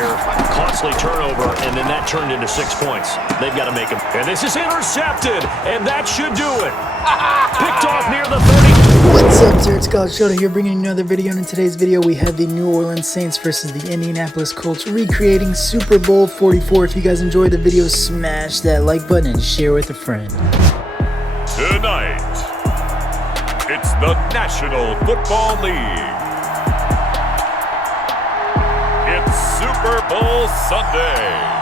here. Costly turnover, and then that turned into 6 points. They've got to make them. And this is intercepted, and that should do it. Picked off near the 30. What's up, sir? It's College Show here, bringing you another video. And in today's video, we have the New Orleans Saints versus the Indianapolis Colts recreating Super Bowl 44. If you guys enjoyed the video, smash that like button and share with a friend. Tonight, it's the National Football League. It's Super Bowl Sunday.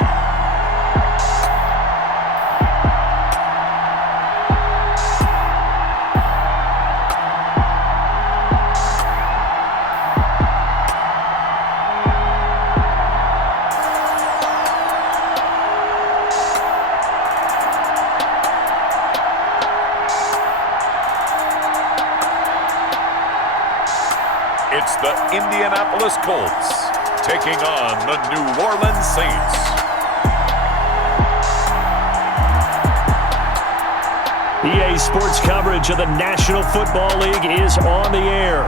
It's the Indianapolis Colts taking on the New Orleans Saints. EA Sports coverage of the National Football League is on the air.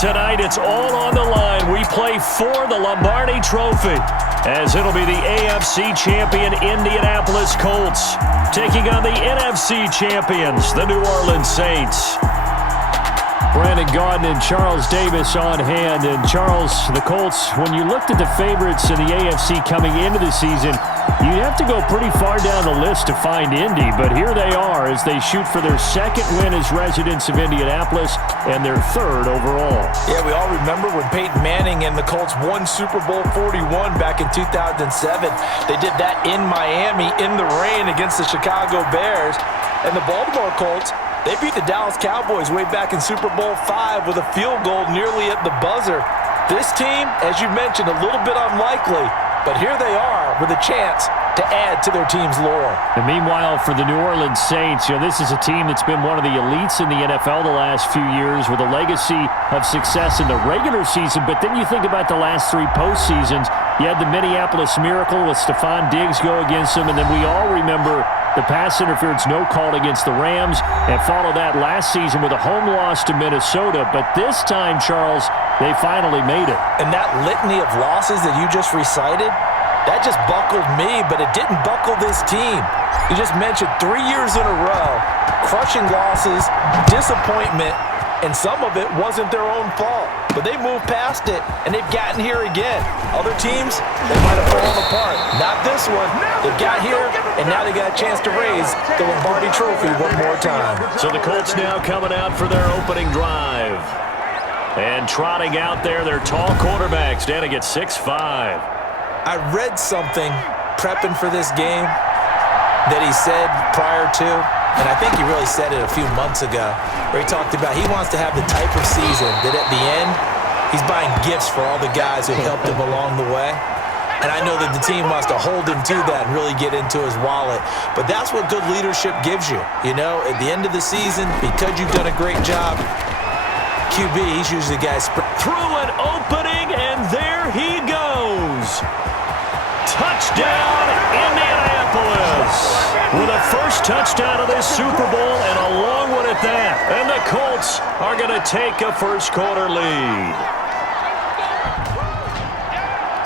Tonight, it's all on the line. We play for the Lombardi Trophy, as it'll be the AFC champion Indianapolis Colts taking on the NFC champions, the New Orleans Saints. Brandon Gaudin and Charles Davis on hand. And Charles, the Colts, when you looked at the favorites in the AFC coming into the season, you'd have to go pretty far down the list to find Indy. But here they are as they shoot for their second win as residents of Indianapolis and their third overall. Yeah, we all remember when Peyton Manning and the Colts won Super Bowl 41 back in 2007. They did that in Miami in the rain against the Chicago Bears. And the Baltimore Colts, they beat the Dallas Cowboys way back in Super Bowl V with a field goal nearly at the buzzer. This team, as you mentioned, a little bit unlikely, but here they are with a chance to add to their team's lore. And meanwhile, for the New Orleans Saints, this is a team that's been one of the elites in the NFL the last few years with a legacy of success in the regular season. But then you think about the last three postseasons. You had the Minneapolis Miracle with Stephon Diggs go against them, and then we all remember the pass interference no call against the Rams, and followed that last season with a home loss to Minnesota. But this time, Charles, they finally made it. And that litany of losses that you just recited, that just buckled me, but it didn't buckle this team. You just mentioned 3 years in a row, crushing losses, disappointment, and some of it wasn't their own fault. But they moved past it, and they've gotten here again. Other teams, they might have fallen apart. Not this one. They got here, and now they got a chance to raise the Lombardi Trophy one more time. So the Colts now coming out for their opening drive. And trotting out there, their tall quarterback standing at 6'5". I read something prepping for this game that he said prior to, and I think he really said it a few months ago, where he talked about he wants to have the type of season that at the end, he's buying gifts for all the guys who helped him along the way. And I know that the team wants to hold him to that and really get into his wallet. But that's what good leadership gives you. At the end of the season, because you've done a great job, QB, he's usually the guy through an opening, and there he goes. Touchdown, Indianapolis. With a first touchdown of this Super Bowl, and a long one at that. And the Colts are going to take a first quarter lead.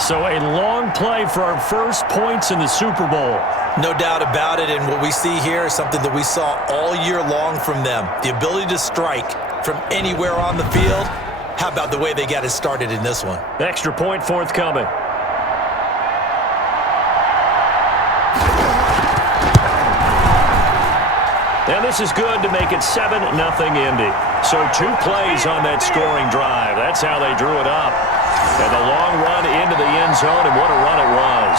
So a long play for our first points in the Super Bowl. No doubt about it, and what we see here is something that we saw all year long from them. The ability to strike from anywhere on the field. How about the way they got it started in this one? Extra point forthcoming. And this is good to make it 7-0 Indy. So 2 plays on that scoring drive. That's how they drew it up. And the long run into the end zone, and what a run it was.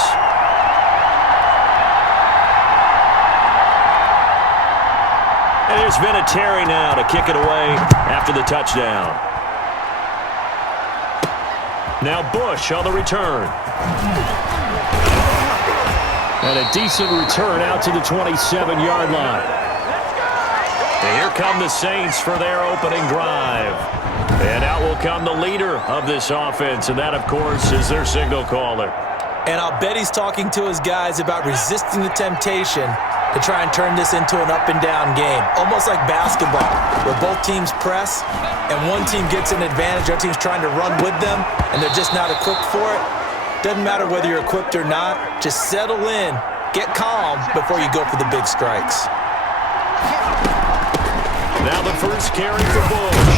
And there's been a Terry now to kick it away after the touchdown. Now Bush on the return. And a decent return out to the 27-yard line. And here come the Saints for their opening drive. And out will come the leader of this offense, and that, of course, is their signal caller. And I'll bet he's talking to his guys about resisting the temptation to try and turn this into an up-and-down game. Almost like basketball, where both teams press, and one team gets an advantage, the other team's trying to run with them, and they're just not equipped for it. Doesn't matter whether you're equipped or not. Just settle in, get calm before you go for the big strikes. Now the first carry for Bush.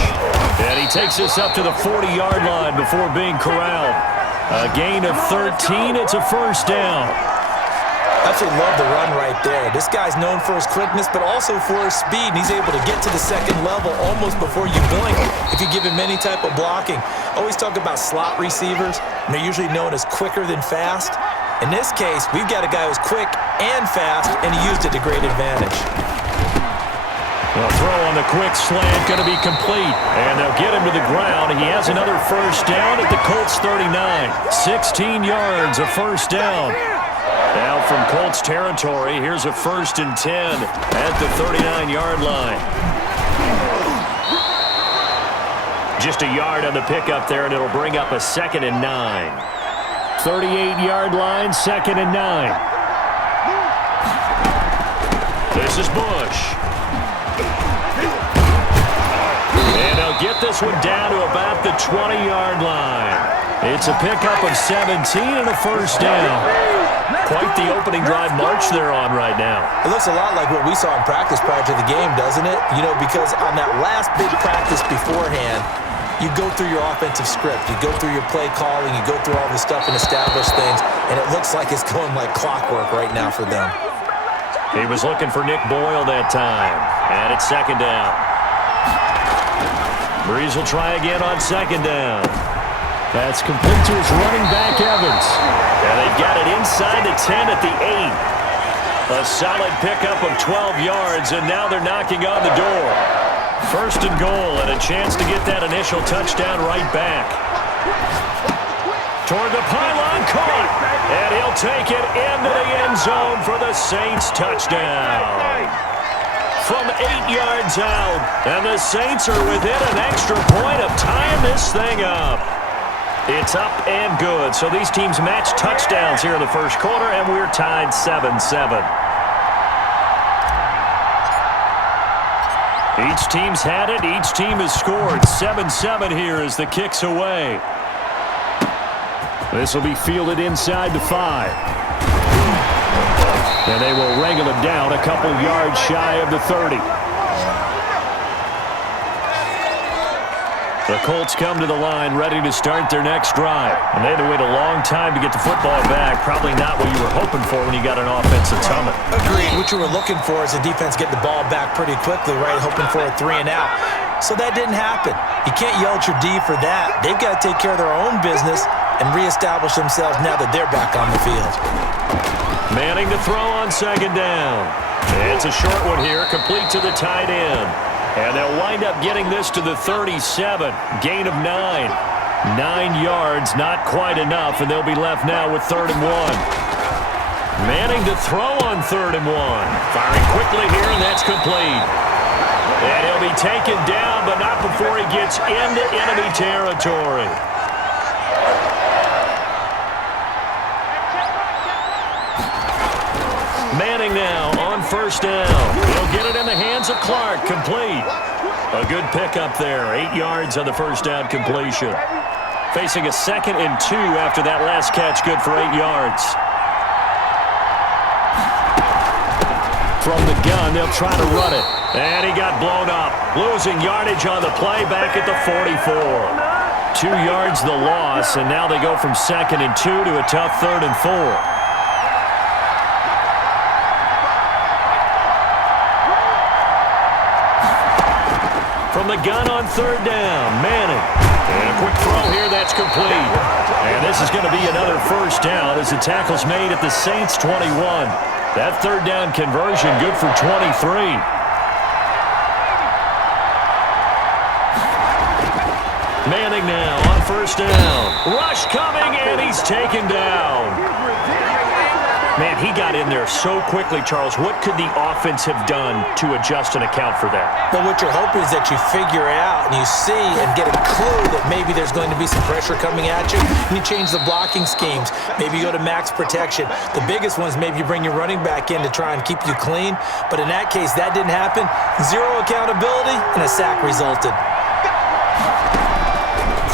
And he takes us up to the 40-yard line before being corralled. A gain of 13. It's a first down. Absolutely love the run right there. This guy's known for his quickness, but also for his speed. And he's able to get to the second level almost before you blink if you give him any type of blocking. Always talk about slot receivers, and they're usually known as quicker than fast. In this case, we've got a guy who's quick and fast, and he used it to great advantage. The throw on the quick slant going to be complete, and they'll get him to the ground. He has another first down at the Colts 39. 16 yards, a first down. Now from Colts territory, here's a 1st and 10 at the 39-yard line. Just a yard on the pickup there, and it'll bring up a 2nd and 9. 38-yard line, 2nd and 9. This is Bush. And they'll get this one down to about the 20-yard line. It's a pickup of 17 and a first down. Quite the opening drive march they're on right now. It looks a lot like what we saw in practice prior to the game, doesn't it? You know, because on that last big practice beforehand, you go through your offensive script. You go through your play calling. You go through all this stuff and establish things. And it looks like it's going like clockwork right now for them. He was looking for Nick Boyle that time. And it's 2nd down. Brees will try again on 2nd down. That's complete to his running back, Evans. And they've got it inside the 10 at the 8. A solid pickup of 12 yards, and now they're knocking on the door. 1st and goal, and a chance to get that initial touchdown right back. Toward the pylon, caught. And he'll take it into the end zone for the Saints touchdown. From 8 yards out, and the Saints are within an extra point of tying this thing up. It's up and good. So these teams match touchdowns here in the first quarter, and we're tied 7-7. Each team's had it. Each team has scored. 7-7 here as the kick's away. This will be fielded inside the 5. And they will wrangle him down a couple yards shy of the 30. The Colts come to the line ready to start their next drive. And they had to wait a long time to get the football back. Probably not what you were hoping for when you got an offense that's humming. Agreed. What you were looking for is the defense get the ball back pretty quickly, right? Hoping for a 3 and out. So that didn't happen. You can't yell at your D for that. They've got to take care of their own business and reestablish themselves now that they're back on the field. Manning to throw on 2nd down. It's a short one here, complete to the tight end. And they'll wind up getting this to the 37. Gain of 9. 9 yards, not quite enough, and they'll be left now with 3rd and 1. Manning to throw on 3rd and 1. Firing quickly here, and that's complete. And he'll be taken down, but not before he gets into enemy territory. Manning now on 1st down. He'll get it in the hands of Clark. Complete. A good pickup there. 8 yards on the first down completion. Facing a 2nd and 2 after that last catch. Good for 8 yards. From the gun, they'll try to run it. And he got blown up. Losing yardage on the play back at the 44. 2 yards the loss, and now they go from 2nd and 2 to a tough 3rd and 4. From the gun on 3rd down, Manning. And a quick throw here, that's complete. And this is going to be another first down as the tackle's made at the Saints 21. That 3rd down conversion good for 23. Manning now on 1st down. Rush coming, and he's taken down. Man, he got in there so quickly, Charles. What could the offense have done to adjust and account for that? Well, what you're hoping is that you figure out and you see and get a clue that maybe there's going to be some pressure coming at you. And you change the blocking schemes. Maybe you go to max protection. The biggest ones, maybe you bring your running back in to try and keep you clean. But in that case, that didn't happen. 0 accountability, and a sack resulted.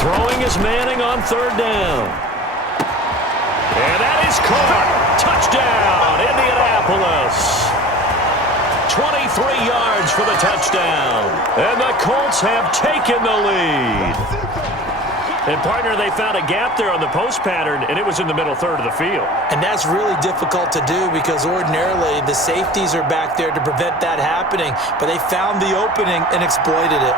Throwing is Manning on 3rd down. He's caught. Touchdown, Indianapolis. 23 yards for the touchdown. And the Colts have taken the lead. And, partner, they found a gap there on the post pattern, and it was in the middle third of the field. And that's really difficult to do because ordinarily the safeties are back there to prevent that happening. But they found the opening and exploited it.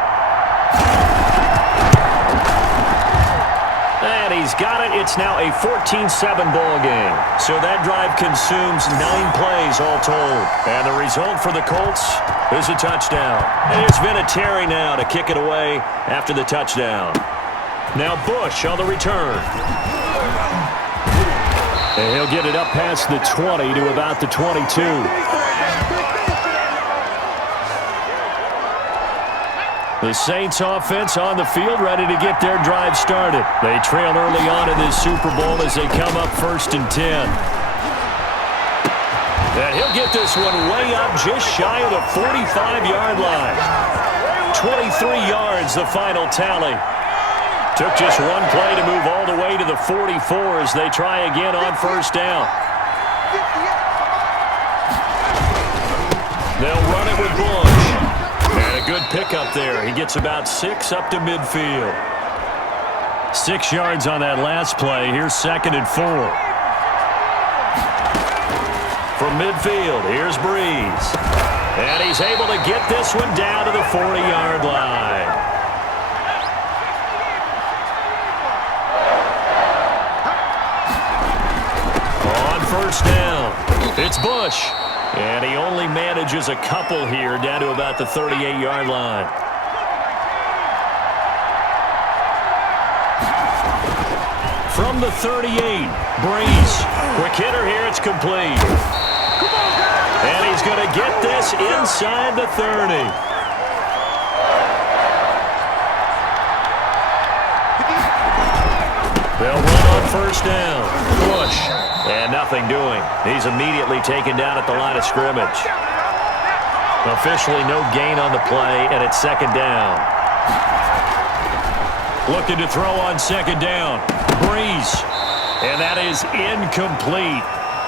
And he's got it. It's now a 14-7 ball game. So that drive consumes 9 plays all told. And the result for the Colts is a touchdown. And it's Vinatieri now to kick it away after the touchdown. Now Bush on the return. And he'll get it up past the 20 to about the 22. The Saints offense on the field, ready to get their drive started. They trailed early on in this Super Bowl as they come up 1st and 10. And he'll get this one way up just shy of the 45-yard line. 23 yards, the final tally. Took just one play to move all the way to the 44 as they try again on 1st down. They'll run it with Bush. And a good pickup there. He gets about 6 up to midfield. 6 yards on that last play. Here's 2nd and 4. From midfield, here's Brees. And he's able to get this one down to the 40-yard line. On 1st down, it's Bush. And he only manages a couple here down to about the 38-yard line. From the 38, Brees. Quick hitter here, it's complete. And he's going to get this inside the 30. They'll run on 1st down. Bush. And nothing doing. He's immediately taken down at the line of scrimmage. Officially no gain on the play, and it's 2nd down. Looking to throw on 2nd down. Brees. And that is incomplete.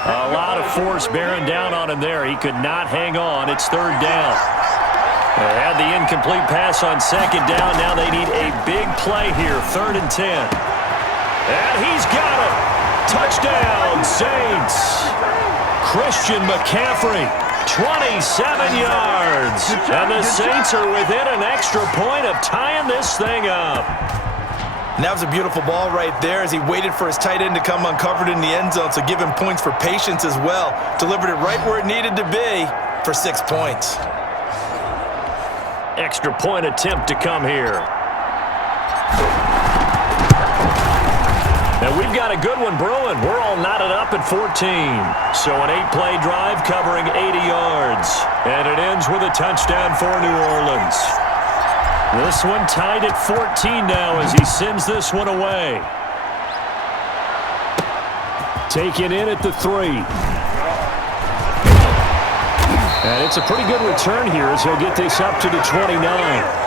A lot of force bearing down on him there. He could not hang on. It's 3rd down. They had the incomplete pass on 2nd down. Now they need a big play here. 3rd and 10. And he's got it. Touchdown, Saints. Christian McCaffrey, 27 yards. And the Saints are within an extra point of tying this thing up. And that was a beautiful ball right there as he waited for his tight end to come uncovered in the end zone, so give him points for patience as well. Delivered it right where it needed to be for 6 points. Extra point attempt to come here. And we've got a good one brewing. We're all knotted up at 14. So an 8-play drive covering 80 yards. And it ends with a touchdown for New Orleans. This one tied at 14 now as he sends this one away. Taken in at the 3. And it's a pretty good return here as he'll get this up to the 29.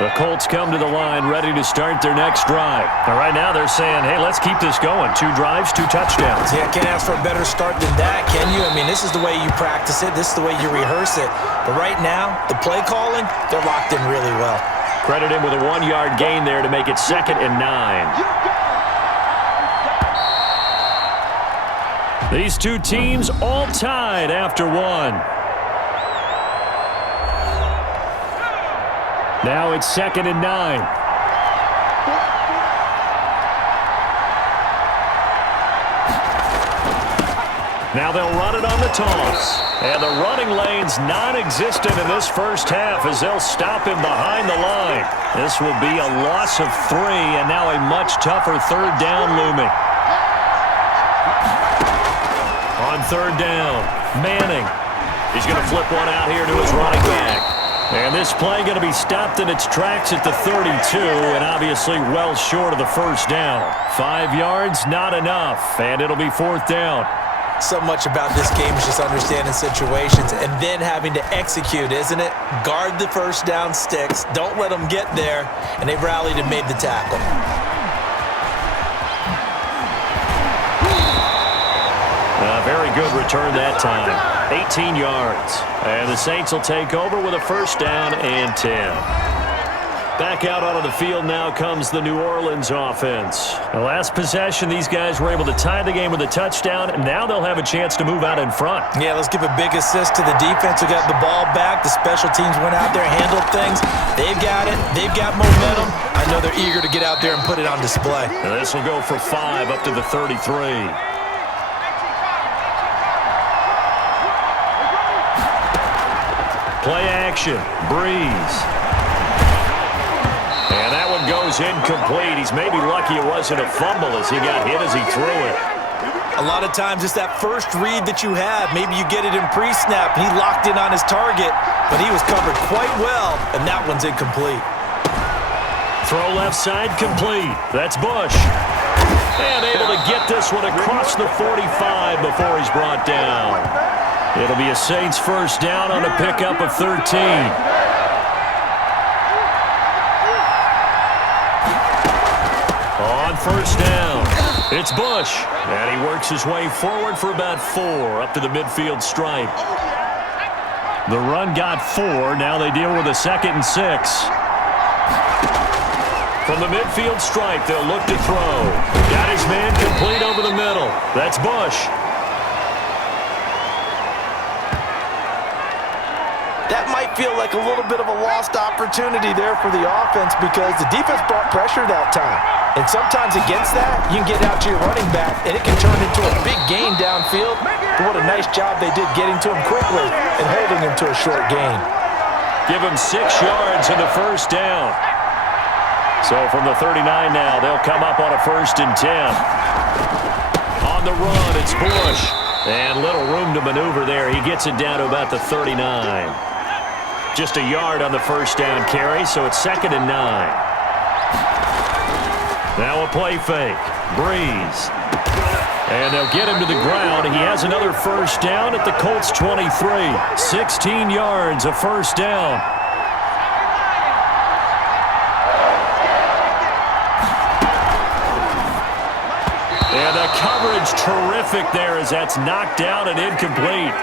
The Colts come to the line ready to start their next drive. And right now they're saying, hey, let's keep this going. 2 drives, 2 touchdowns. Yeah, can't ask for a better start than that, can you? I mean, this is the way you practice it. This is the way you rehearse it. But right now, the play calling, they're locked in really well. Credit him with a 1-yard gain there to make it 2nd and 9. These two teams all tied after 1. Now it's 2nd and 9. Now they'll run it on the toss. And the running lane's non-existent in this first half as they'll stop him behind the line. This will be a loss of 3, and now a much tougher 3rd down looming. On 3rd down, Manning. He's going to flip one out here to his running back. And this play going to be stopped in its tracks at the 32, and obviously well short of the first down. 5 yards, not enough, and it'll be 4th down. So much about this game is just understanding situations and then having to execute, isn't it? Guard the first down sticks, don't let them get there, and they rallied and made the tackle. Very good return that time. 18 yards. And the Saints will take over with a first down and 10. Back out onto the field now comes the New Orleans offense. The last possession, these guys were able to tie the game with a touchdown, and now they'll have a chance to move out in front. Yeah, let's give a big assist to the defense who got the ball back. The special teams went out there and handled things. They've got it. They've got momentum. I know they're eager to get out there and put it on display. And this will go for 5 up to the 33. Play action, Brees. And that one goes incomplete. He's maybe lucky it wasn't a fumble as he got hit as he threw it. A lot of times it's that first read that you have. Maybe you get it in pre-snap, and he locked in on his target, but he was covered quite well, and that one's incomplete. Throw left side, complete. That's Bush. And able to get this one across the 45 before he's brought down. It'll be a Saints first down on a pickup of 13. On first down, it's Bush. And he works his way forward for about 4 up to the midfield stripe. The run got 4. Now they deal with a 2nd and 6. From the midfield stripe, they'll look to throw. Got his man complete over the middle. That's Bush. That might feel like a little bit of a lost opportunity there for the offense because the defense brought pressure that time. And sometimes against that, you can get out to your running back, and it can turn into a big gain downfield. But what a nice job they did getting to him quickly and holding him to a short gain. Give him 6 yards in the first down. So from the 39 now, they'll come up on a 1st and 10. On the run, it's Bush. And little room to maneuver there. He gets it down to about the 39. Just a yard on the first down carry, so it's 2nd and 9. Now a play fake. Brees. And they'll get him to the ground. He has another first down at the Colts 23. 16 yards, a first down. And the coverage terrific there as that's knocked down and incomplete.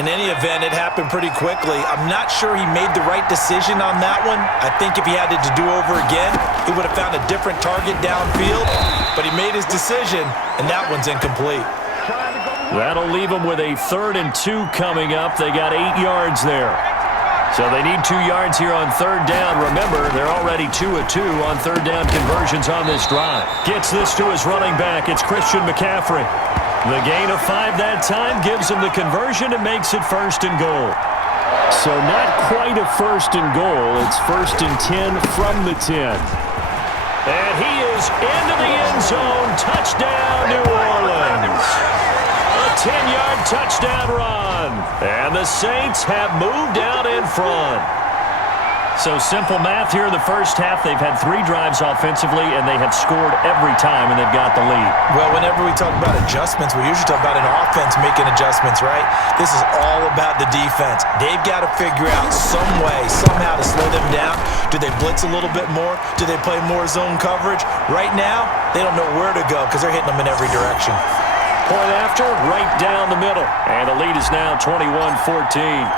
In any event, it happened pretty quickly. I'm not sure he made the right decision on that one. I think if he had it to do over again, he would have found a different target downfield. But he made his decision, and that one's incomplete. That'll leave them with a 3rd and 2 coming up. They got 8 yards there. So they need 2 yards here on 3rd down. Remember, they're already 2 of 2 on 3rd down conversions on this drive. Gets this to his running back. It's Christian McCaffrey. The gain of 5 that time gives him the conversion and makes it 1st and goal. So not quite a 1st and goal. It's 1st and 10 from the 10. And he is into the end zone. Touchdown, New Orleans. A 10-yard touchdown run. And the Saints have moved out in front. So simple math here in the first half. They've had 3 drives offensively, and they have scored every time, and they've got the lead. Well, whenever we talk about adjustments, we usually talk about an offense making adjustments, right? This is all about the defense. They've got to figure out some way, somehow to slow them down. Do they blitz a little bit more? Do they play more zone coverage? Right now, they don't know where to go because they're hitting them in every direction. Point after, right down the middle. And the lead is now 21-14.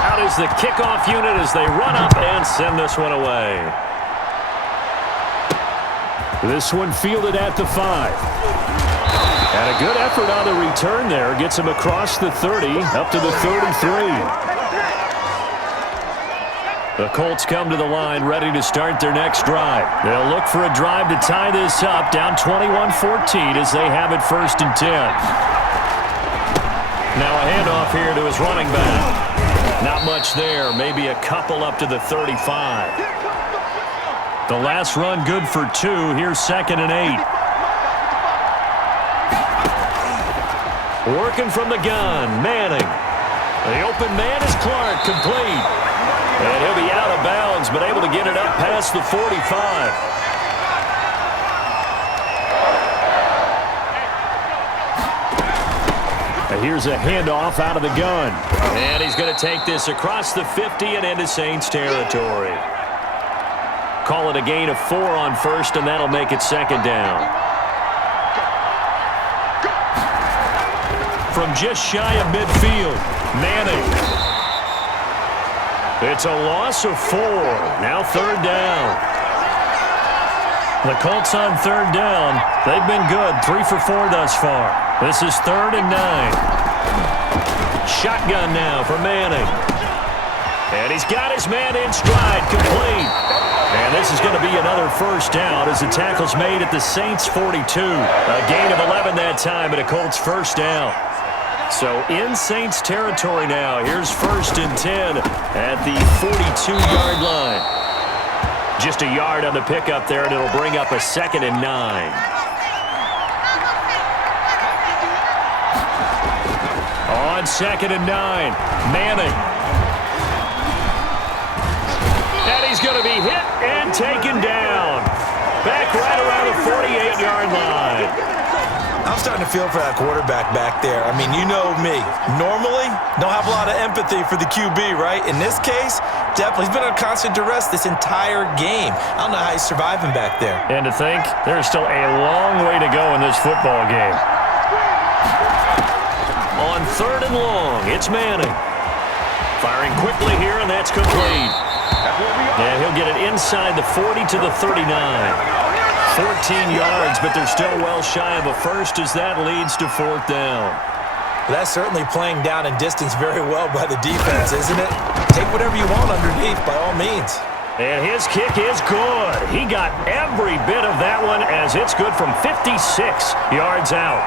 Out is the kickoff unit as they run up and send this one away. This one fielded at the 5. And a good effort on the return there. Gets him across the 30, up to the 33. The Colts come to the line, ready to start their next drive. They'll look for a drive to tie this up, down 21-14 as they have it 1st and 10. Now a handoff here to his running back. Not much there, maybe a couple up to the 35. The last run good for 2. Here's 2nd and 8. Working from the gun, Manning. The open man is Clark, complete. And he'll be out of bounds, but able to get it up past the 45. And here's a handoff out of the gun. And he's going to take this across the 50 and into Saints territory. Call it a gain of 4 on first, and that'll make it second down. From just shy of midfield, Manning. It's a loss of 4. Now third down. The Colts on third down. They've been good. 3 for 4 thus far. This is 3rd and 9. Shotgun now for Manning. And he's got his man in stride, complete. And this is going to be another first down as the tackle's made at the Saints' 42. A gain of 11 that time and a Colts first down. So in Saints territory now. Here's 1st and 10 at the 42-yard line. Just a yard on the pickup there, and it'll bring up a 2nd and 9. On 2nd and 9, Manning. And he's going to be hit and taken down. Back right around the 48-yard line. I'm starting to feel for that quarterback back there. I mean, you know me. Normally, don't have a lot of empathy for the QB, right? In this case, definitely. He's been on constant duress this entire game. I don't know how he's surviving back there. And to think, there's still a long way to go in this football game. On 3rd and long, it's Manning. Firing quickly here, and that's complete. And he'll get it inside the 40 to the 39. 14 yards, but they're still well shy of a first as that leads to 4th down. Well, that's certainly playing down in distance very well by the defense, isn't it? Take whatever you want underneath, by all means. And his kick is good. He got every bit of that one as it's good from 56 yards out.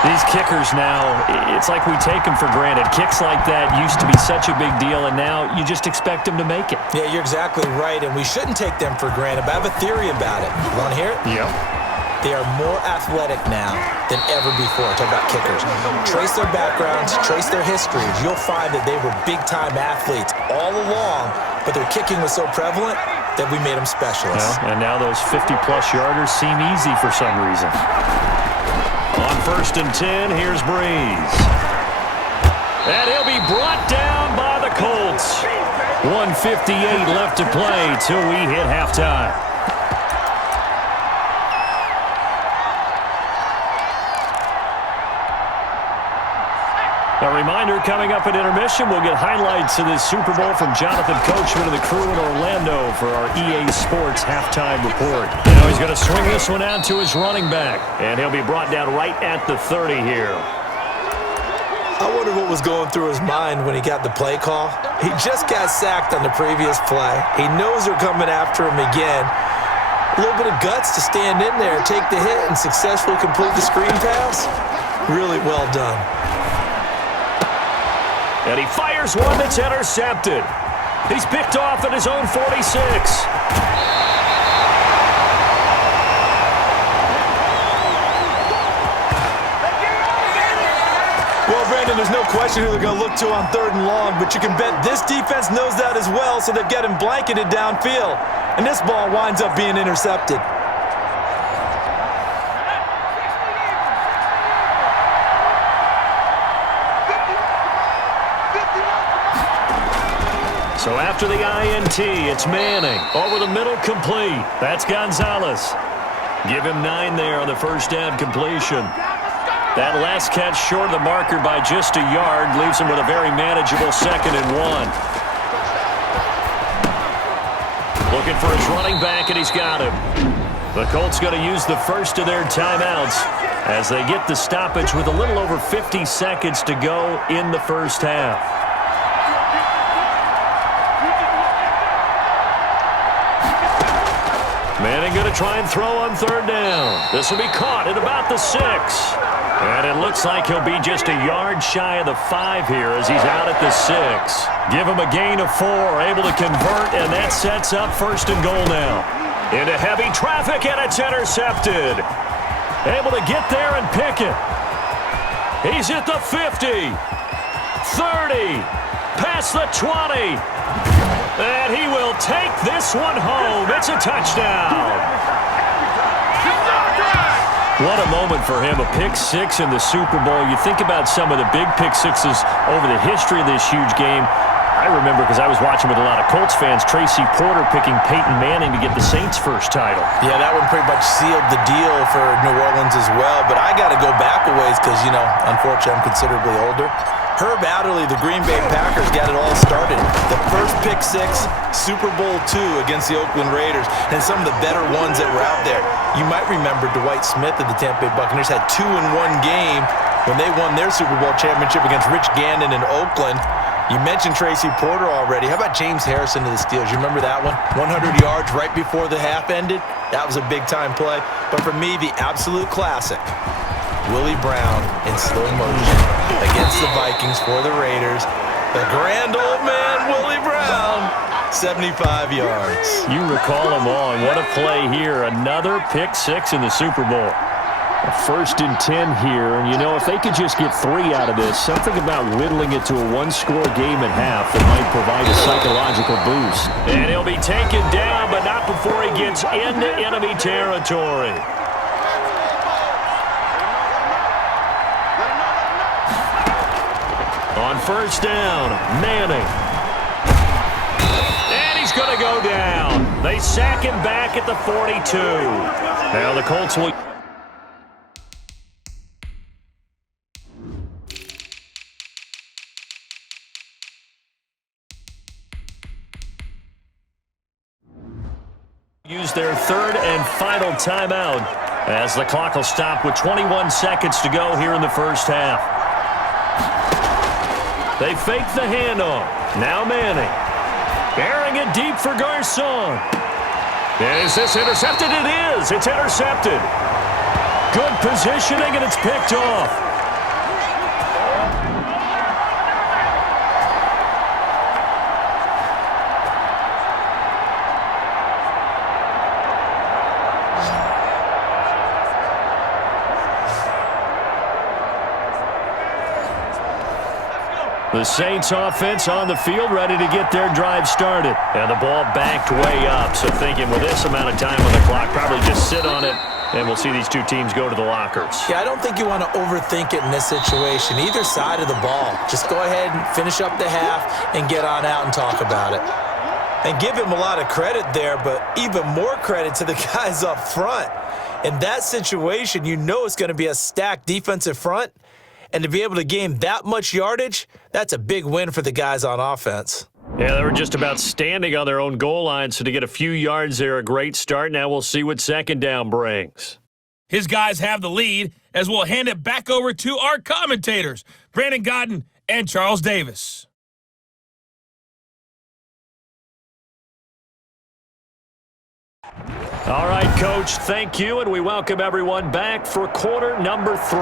These kickers now, it's like we take them for granted. Kicks like that used to be such a big deal, and now you just expect them to make it. Yeah, you're exactly right, and we shouldn't take them for granted, but I have a theory about it. You want to hear it? Yep. They are more athletic now than ever before. Talk about kickers. Trace their backgrounds, trace their histories. You'll find that they were big-time athletes all along, but their kicking was so prevalent that we made them specialists. Well, and now those 50-plus yarders seem easy for some reason. On 1st and 10, here's Brees. And he'll be brought down by the Colts. 1:58 left to play till we hit halftime. A reminder, coming up at intermission, we'll get highlights of this Super Bowl from Jonathan Coachman and the crew in Orlando for our EA Sports halftime report. Now he's going to swing this one out to his running back, and he'll be brought down right at the 30 here. I wonder what was going through his mind when he got the play call. He just got sacked on the previous play. He knows they're coming after him again. A little bit of guts to stand in there, take the hit, and successfully complete the screen pass. Really well done. And he fires one that's intercepted. He's picked off at his own 46. Well, Brandon, there's no question who they're going to look to on 3rd and long, but you can bet this defense knows that as well, so they've got him blanketed downfield. And this ball winds up being intercepted. So after the INT, it's Manning. Over the middle, complete. That's Gonzalez. Give him 9 there on the first down completion. That last catch short of the marker by just a yard leaves him with a very manageable 2nd and 1. Looking for his running back, and he's got him. The Colts going to use the first of their timeouts as they get the stoppage with a little over 50 seconds to go in the first half. Manning going to try and throw on 3rd down. This will be caught at about the 6. And it looks like he'll be just a yard shy of the 5 here as he's out at the 6. Give him a gain of 4, able to convert, and that sets up 1st and goal now. Into heavy traffic, and it's intercepted. Able to get there and pick it. He's at the 50, 30, past the 20. And he will take this one home. It's a touchdown. What a moment for him, a pick six in the Super Bowl. You think about some of the big pick sixes over the history of this huge game. I remember, because I was watching with a lot of Colts fans, Tracy Porter picking Peyton Manning to get the Saints' first title. Yeah, that one pretty much sealed the deal for New Orleans as well. But I got to go back a ways because, you know, unfortunately I'm considerably older. Herb Adderley, the Green Bay Packers, got it all started. The first pick six, Super Bowl II against the Oakland Raiders, and some of the better ones that were out there. You might remember Dwight Smith of the Tampa Bay Buccaneers had 2 in one game when they won their Super Bowl championship against Rich Gannon in Oakland. You mentioned Tracy Porter already. How about James Harrison of the Steelers? You remember that one? 100 yards right before the half ended? That was a big-time play. But for me, the absolute classic, Willie Brown in slow motion against the Vikings for the Raiders. The grand old man, Willie Brown, 75 yards. You recall them all, and what a play here. Another pick six in the Super Bowl. A 1st and 10 here, and you know, if they could just get 3 out of this, something about whittling it to a one-score game at half that might provide a psychological boost. And he'll be taken down, but not before he gets into enemy territory. On 1st down, Manning. And he's going to go down. They sack him back at the 42. Now the Colts will... use their 3rd and final timeout as the clock will stop with 21 seconds to go here in the first half. They fake the handoff. Now Manning. Airing it deep for Garcon. Is this intercepted? It is. It's intercepted. Good positioning, and it's picked off. The Saints offense on the field, ready to get their drive started. And the ball backed way up, so thinking with this amount of time on the clock, probably just sit on it, and we'll see these two teams go to the lockers. Yeah, I don't think you want to overthink it in this situation. Either side of the ball. Just go ahead and finish up the half and get on out and talk about it. And give him a lot of credit there, but even more credit to the guys up front. In that situation, you know it's going to be a stacked defensive front. And to be able to gain that much yardage, that's a big win for the guys on offense. Yeah, they were just about standing on their own goal line, so to get a few yards there, a great start. Now we'll see what 2nd down brings. His guys have the lead as we'll hand it back over to our commentators, Brandon Godden and Charles Davis. All right, Coach, thank you, and we welcome everyone back for quarter number 3.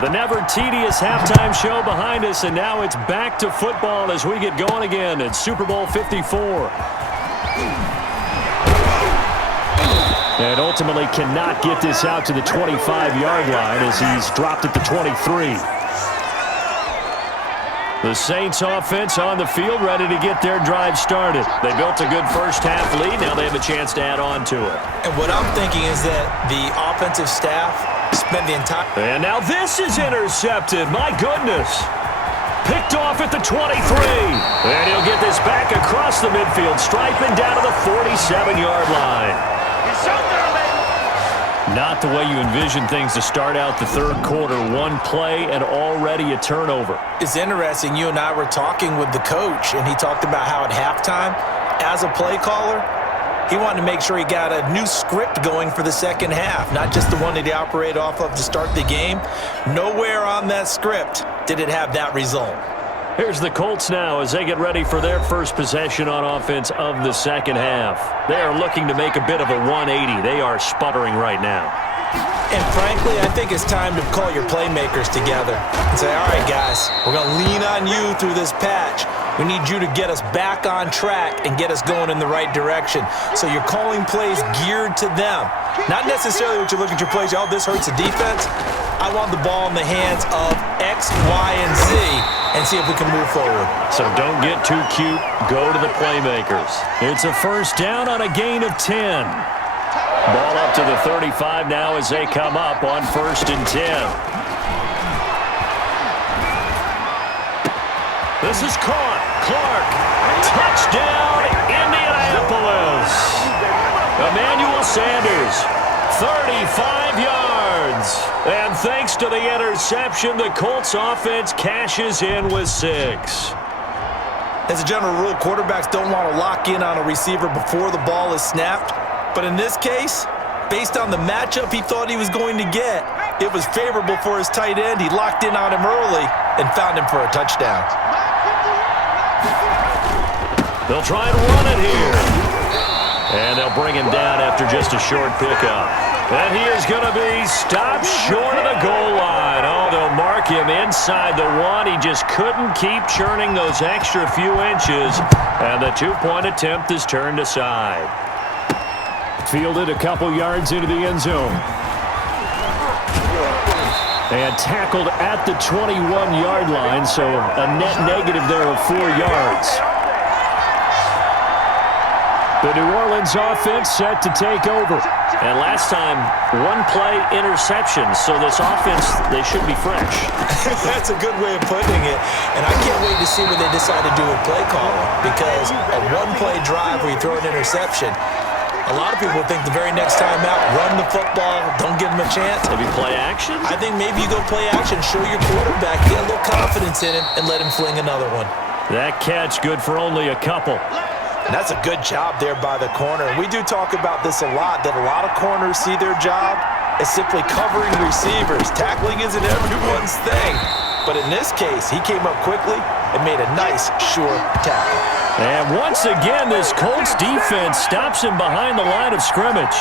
The never-tedious halftime show behind us, and now it's back to football as we get going again at Super Bowl 54. And ultimately cannot get this out to the 25-yard line as he's dropped at the 23. The Saints offense on the field, ready to get their drive started. They built a good first half lead. Now they have a chance to add on to it. And what I'm thinking is that the offensive staff spent the entire... And now this is intercepted. My goodness. Picked off at the 23. And he'll get this back across the midfield stripe and down to the 47-yard line. He's out there, man. Not the way you envision things to start out the 3rd quarter. One play and already a turnover. It's interesting. You and I were talking with the coach, and he talked about how at halftime, as a play caller, he wanted to make sure he got a new script going for the 2nd half, not just the one that he operated off of to start the game. Nowhere on that script did it have that result. Here's the Colts now as they get ready for their first possession on offense of the 2nd half. They are looking to make a bit of a 180. They are sputtering right now. And frankly, I think it's time to call your playmakers together and say, all right, guys, we're going to lean on you through this patch. We need you to get us back on track and get us going in the right direction. So you're calling plays geared to them. Not necessarily what you look at your plays, oh, this hurts the defense. I want the ball in the hands of X, Y, and Z and see if we can move forward. So don't get too cute. Go to the playmakers. It's a first down on a gain of 10. Ball up to the 35 now as they come up on 1st and 10. This is caught. Clark. Touchdown, Indianapolis. Emmanuel Sanders, 35 yards. And thanks to the interception, the Colts offense cashes in with 6. As a general rule, quarterbacks don't want to lock in on a receiver before the ball is snapped. But in this case, based on the matchup he thought he was going to get, it was favorable for his tight end. He locked in on him early and found him for a touchdown. They'll try and run it here. And they'll bring him down after just a short pickup. And he is going to be stopped short of the goal line. Oh, they'll mark him inside the 1. He just couldn't keep churning those extra few inches. And the 2-point attempt is turned aside. Fielded a couple yards into the end zone. And tackled at the 21-yard line, so a net negative there of 4 yards. The New Orleans offense set to take over. And last time, 1-play interception, so this offense, they should be fresh. That's a good way of putting it. And I can't wait to see what they decide to do with play calling, because a 1-play drive where you throw an interception, a lot of people think the very next time out, run the football, don't give them a chance. Maybe play action? I think maybe you go play action, show your quarterback, get a little confidence in him, and let him fling another one. That catch good for only a couple. And that's a good job there by the corner. And we do talk about this a lot, that a lot of corners see their job as simply covering receivers. Tackling isn't everyone's thing. But in this case, he came up quickly and made a nice, sure tackle. And once again, this Colts defense stops him behind the line of scrimmage.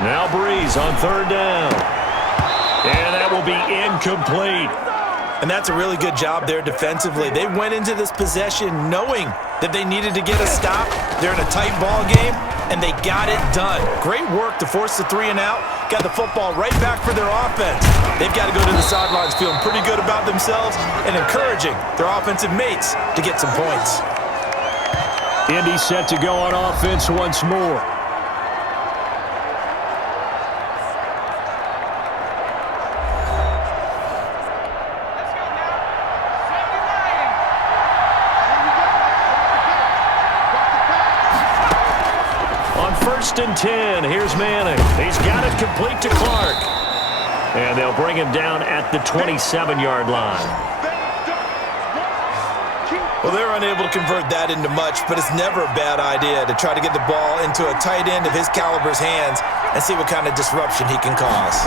Now Brees on 3rd down. And that will be incomplete. And that's a really good job there defensively. They went into this possession knowing that they needed to get a stop. They're in a tight ball game, and they got it done. Great work to force the 3 and out. Got the football right back for their offense. They've got to go to the sidelines feeling pretty good about themselves and encouraging their offensive mates to get some points. Indy set to go on offense once more. On 1st and 10, here's Manning. He's got it complete to Clark. And they'll bring him down at the 27-yard line. Well, they're unable to convert that into much, but it's never a bad idea to try to get the ball into a tight end of his caliber's hands and see what kind of disruption he can cause.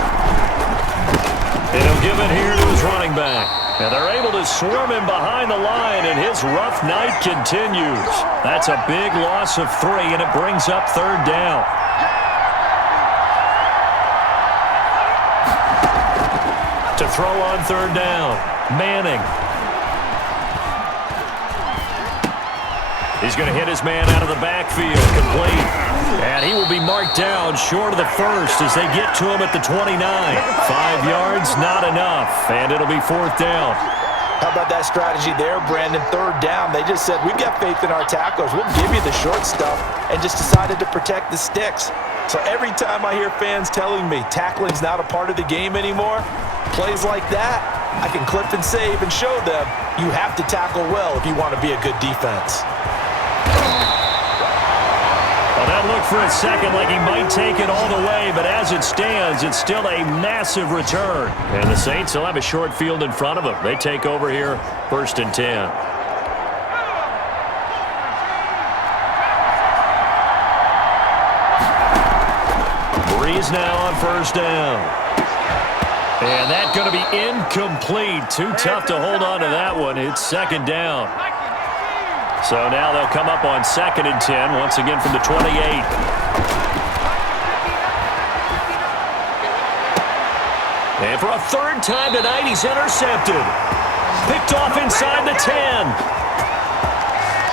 And he'll give it here to his running back. And they're able to swarm him behind the line, and his rough night continues. That's a big loss of 3, and it brings up 3rd down. To throw on 3rd down, Manning. He's going to hit his man out of the backfield, complete. And he will be marked down short of the 1st as they get to him at the 29. 5 yards, not enough, and it'll be 4th down. How about that strategy there, Brandon? 3rd down. They just said, we've got faith in our tacklers. We'll give you the short stuff, and just decided to protect the sticks. So every time I hear fans telling me tackling's not a part of the game anymore, plays like that, I can clip and save and show them you have to tackle well if you want to be a good defense. Well, that looked for a second like he might take it all the way, but as it stands, it's still a massive return. And the Saints will have a short field in front of them. They take over here, 1st and 10. Brees now on 1st down. And that's going to be incomplete. Too tough to hold on to that one. It's 2nd down. So now they'll come up on 2nd and 10, once again from the 28. And for a 3rd time tonight, he's intercepted. Picked off inside the 10.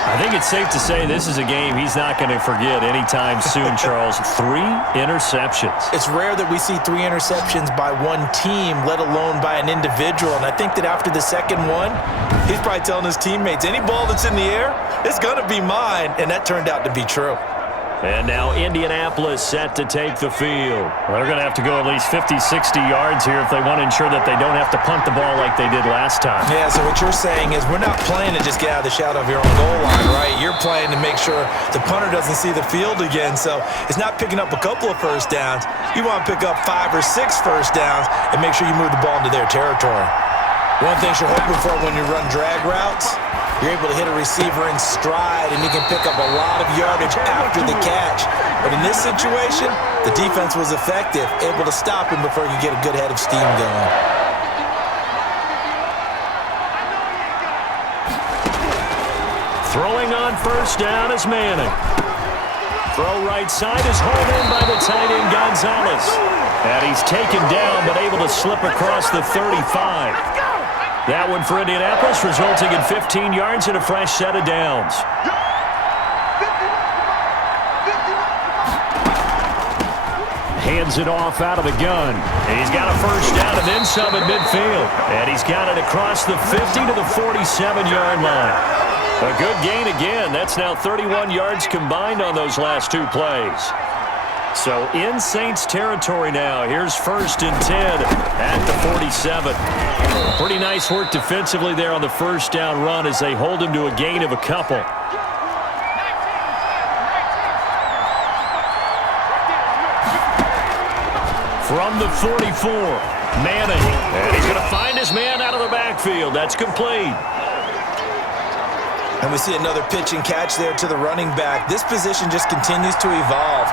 I think it's safe to say this is a game he's not going to forget anytime soon, Charles. 3 interceptions. It's rare that we see 3 interceptions by one team, let alone by an individual. And I think that after the second one, he's probably telling his teammates, any ball that's in the air, it's going to be mine. And that turned out to be true. And now Indianapolis set to take the field. Well, they're going to have to go at least 50, 60 yards here if they want to ensure that they don't have to punt the ball like they did last time. Yeah, so what you're saying is we're not playing to just get out of the shadow of your own goal line, right? You're playing to make sure the punter doesn't see the field again. So it's not picking up a couple of first downs. You want to pick up 5 or 6 first downs and make sure you move the ball into their territory. One thing you're hoping for when you run drag routes, you're able to hit a receiver in stride, and you can pick up a lot of yardage after the catch. But in this situation, the defense was effective, able to stop him before he could get a good head of steam going. Throwing on first down is Manning. Throw right side is hauled in by the tight end Gonzalez. And he's taken down but able to slip across the 35. That one for Indianapolis, resulting in 15 yards and a fresh set of downs. Hands it off out of the gun. And he's got a first down and then some at midfield. And he's got it across the 50 to the 47-yard line. A good gain again. That's now 31 yards combined on those last 2 plays. So in Saints territory now. Here's 1st and 10 at the 47. Pretty nice work defensively there on the first down run as they hold him to a gain of a couple. From the 44, Manning. And he's going to find his man out of the backfield. That's complete. And we see another pitch and catch there to the running back. This position just continues to evolve.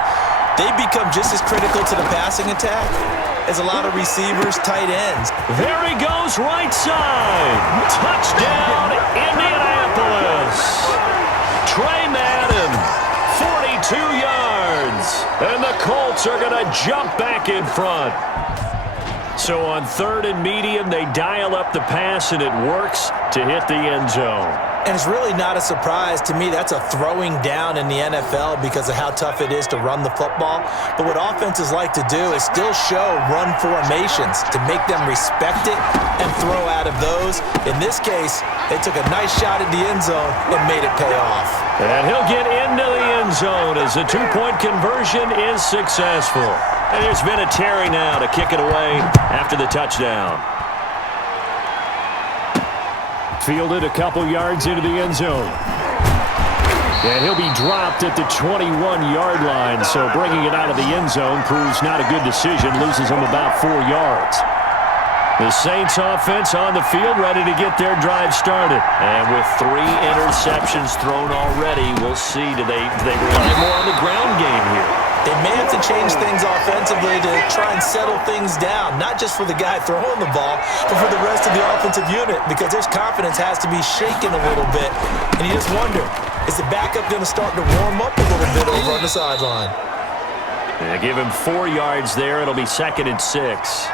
They become just as critical to the passing attack as a lot of receivers, tight ends. There he goes, right side. Touchdown, Indianapolis. Trey Madden, 42 yards. And the Colts are going to jump back in front. So on 3rd and medium, they dial up the pass, and it works to hit the end zone. And it's really not a surprise to me. That's a throwing down in the NFL because of how tough it is to run the football. But what offenses like to do is still show run formations to make them respect it and throw out of those. In this case, they took a nice shot at the end zone and made it pay off. And he'll get into the end zone as the 2-point conversion is successful. And there's been a Terry now to kick it away after the touchdown. Fielded a couple yards into the end zone. And he'll be dropped at the 21-yard line, so bringing it out of the end zone proves not a good decision, loses him about 4 yards. The Saints offense on the field ready to get their drive started. And with 3 interceptions thrown already, we'll see do they rely more on the ground game here. They may have to change things offensively to try and settle things down, not just for the guy throwing the ball, but for the rest of the offensive unit, because their confidence has to be shaken a little bit. And you just wonder, is the backup going to start to warm up a little bit over on the sideline? They give him 4 yards there. It'll be 2nd and 6.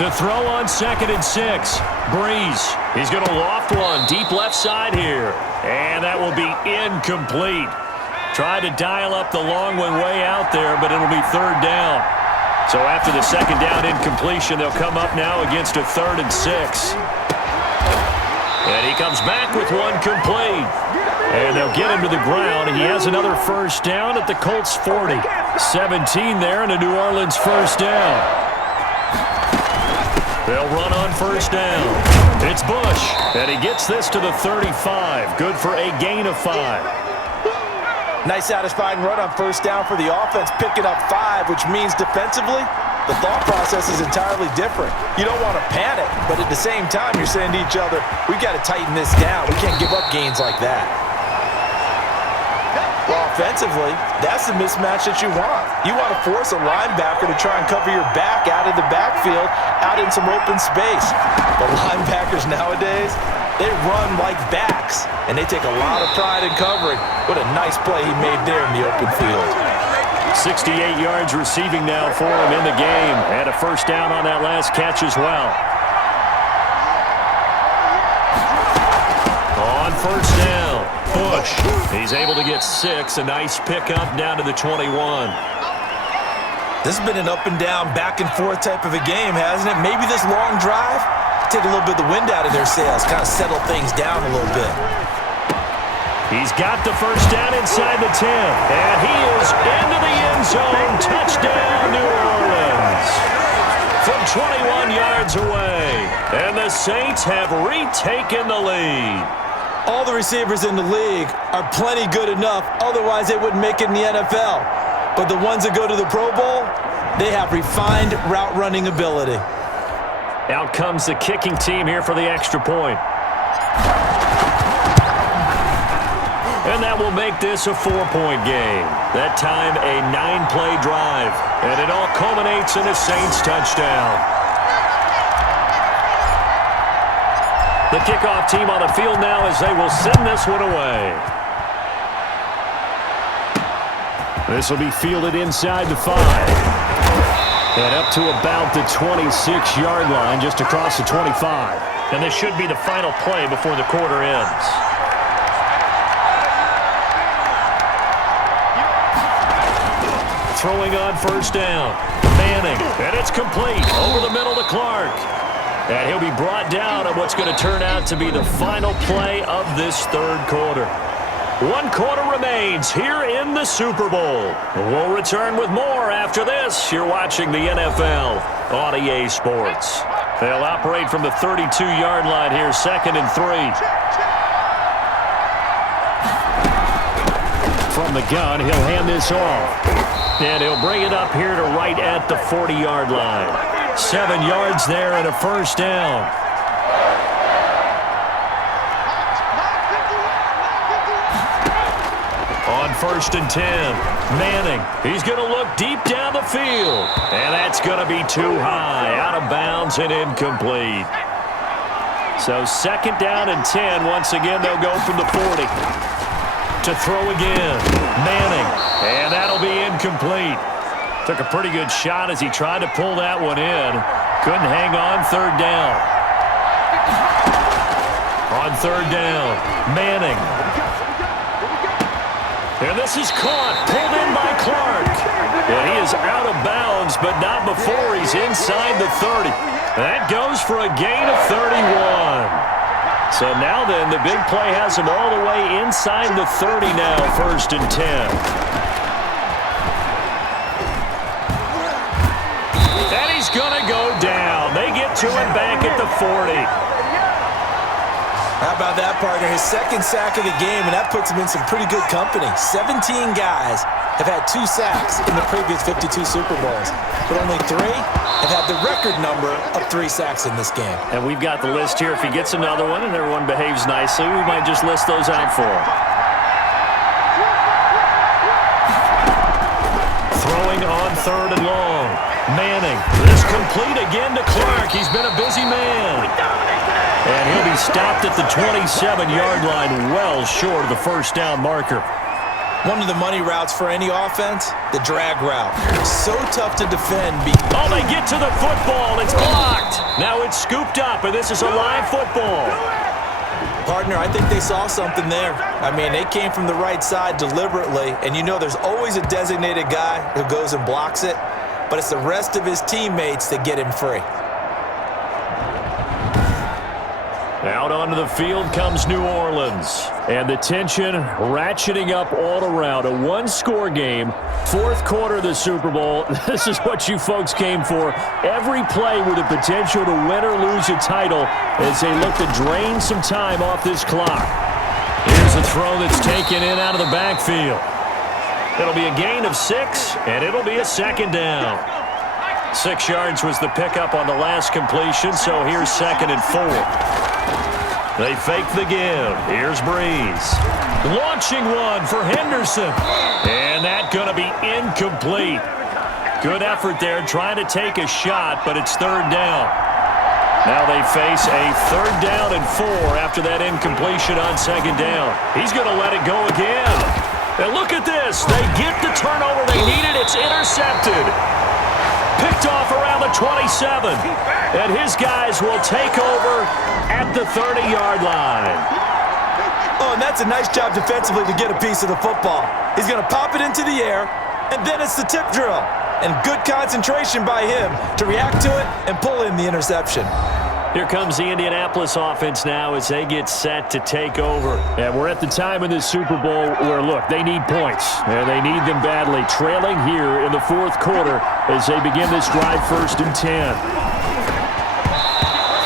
To throw on 2nd and 6, Brees. He's going to loft one deep left side here. And that will be incomplete. Tried to dial up the long one way out there, but it'll be 3rd down. So after the 2nd down incompletion, they'll come up now against a 3rd and 6. And he comes back with one complete. And they'll get him to the ground. He has another first down at the Colts 40. 17 there and a New Orleans first down. They'll run on first down. It's Bush, and he gets this to the 35. Good for a gain of 5. Nice satisfying run on first down for the offense, picking up 5, which means defensively, the thought process is entirely different. You don't want to panic, but at the same time, you're saying to each other, we've got to tighten this down. We can't give up gains like that. Well, offensively, that's the mismatch that you want. You want to force a linebacker to try and cover your back out of the backfield, out in some open space. But linebackers nowadays, they run like backs, and they take a lot of pride in covering. What a nice play he made there in the open field. 68 yards receiving now for him in the game. And a first down on that last catch as well. On first down, Bush. He's able to get 6. A nice pickup down to the 21. This has been an up-and-down, back-and-forth type of a game, hasn't it? Maybe this long drive, take a little bit of the wind out of their sails, kind of settle things down a little bit. He's got the first down inside the 10, and he is into the end zone. Touchdown, New Orleans. From 21 yards away, and the Saints have retaken the lead. All the receivers in the league are plenty good enough, otherwise they wouldn't make it in the NFL. But the ones that go to the Pro Bowl, they have refined route running ability. Out comes the kicking team here for the extra point. And that will make this a 4-point game. That time a 9-play drive. And it all culminates in a Saints touchdown. The kickoff team on the field now as they will send this one away. This will be fielded inside the 5. And up to about the 26-yard line, just across the 25. And this should be the final play before the quarter ends. Throwing on first down. Manning. And it's complete. Over the middle to Clark. And he'll be brought down on what's going to turn out to be the final play of this third quarter. 1 quarter remains here in the Super Bowl. We'll return with more after this. You're watching the NFL on EA Sports. They'll operate from the 32-yard line here, 2nd and 3. From the gun, he'll hand this off. And he'll bring it up here to right at the 40-yard line. 7 yards there and a first down. On 1st and 10, Manning. He's going to look deep down the field. And that's going to be too high, out of bounds and incomplete. So 2nd down and 10. Once again, they'll go from the 40. To throw again. Manning. And that'll be incomplete. Took a pretty good shot as he tried to pull that one in. Couldn't hang on 3rd down. On 3rd down, Manning. And this is caught, pulled in by Clark. And he is out of bounds, but not before he's inside the 30. That goes for a gain of 31. So now then, the big play has him all the way inside the 30 now, 1st and 10. And he's going to go down. They get to him back at the 40. How about that, partner? His 2nd sack of the game, and that puts him in some pretty good company. 17 guys have had 2 sacks in the previous 52 Super Bowls, but only 3 have had the record number of 3 sacks in this game. And we've got the list here. If he gets another one and everyone behaves nicely, we might just list those out for him. Throwing on 3rd and long. Manning. This complete again to Clark. He's been a busy man. And he'll be stopped at the 27-yard line, well short of the first down marker. One of the money routes for any offense, the drag route. So tough to defend. Oh, they get to the football. It's blocked. Now it's scooped up, and this is a live football. Partner, I think they saw something there. I mean, they came from the right side deliberately, and you know there's always a designated guy who goes and blocks it, but it's the rest of his teammates that get him free. Out onto the field comes New Orleans. And the tension ratcheting up all around. A 1-score game. 4th quarter of the Super Bowl. This is what you folks came for. Every play with the potential to win or lose a title as they look to drain some time off this clock. Here's a throw that's taken in out of the backfield. It'll be a gain of 6, and it'll be a 2nd down. 6 yards was the pickup on the last completion, so here's 2nd and 4. They fake the give. Here's Brees. Launching one for Henderson. And that's going to be incomplete. Good effort there trying to take a shot, but it's 3rd down. Now they face a 3rd down and 4 after that incompletion on 2nd down. He's going to let it go again. And look at this. They get the turnover they needed. It's intercepted. Picked off around the 27. And his guys will take over at the 30-yard line. Oh, and that's a nice job defensively to get a piece of the football. He's going to pop it into the air, and then it's the tip drill. And good concentration by him to react to it and pull in the interception. Here comes the Indianapolis offense now as they get set to take over. And we're at the time in this Super Bowl where, look, they need points. And they need them badly. Trailing here in the fourth quarter as they begin this drive 1st and 10.